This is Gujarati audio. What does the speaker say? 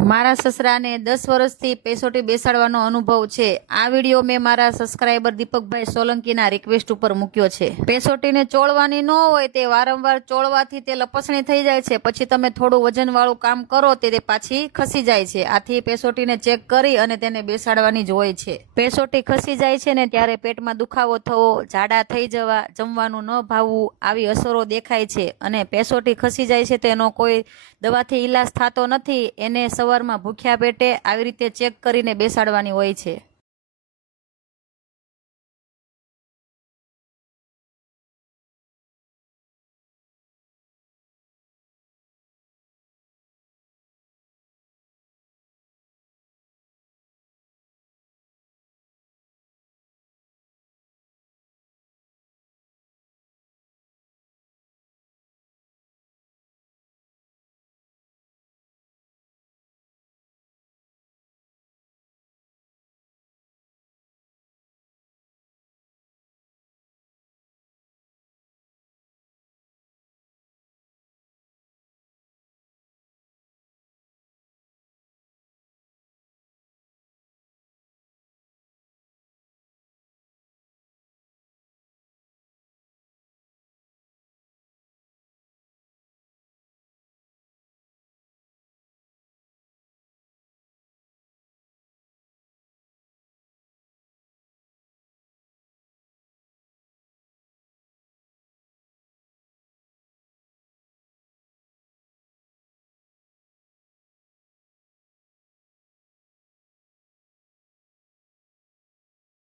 મારા સસરાને 10 વર્ષથી પેસોટી બેસાડવાનો અનુભવ છે। આ વિડીયો મેં મારા સબસ્ક્રાઇબર દીપકભાઈ સોલંકીના રિક્વેસ્ટ ઉપર મૂક્યો છે। પેસોટીને ચોળવાની ન હોય તે વારંવાર ચોળવાથી તે લપસણી થઈ જાય છે, પછી તમે થોડું વજનવાળું કામ કરો તે પાછી ખસી જાય છે। આથી પેસોટીને ચેક કરી અને તેને બેસાડવાની જ હોય છે। પેસોટી ખસી જાય છે ને ત્યારે પેટમાં દુખાવો થવો, ઝાડા થઈ જવા, જમવાનું ન ભાવવું આવી અસરો દેખાય છે। અને પેસોટી ખસી જાય છે તેનો કોઈ દવાથી ઈલાજ થતો નથી। એને સવારમાં ભૂખ્યા પેટે આવી રીતે ચેક કરીને બેસાડવાની હોય છે।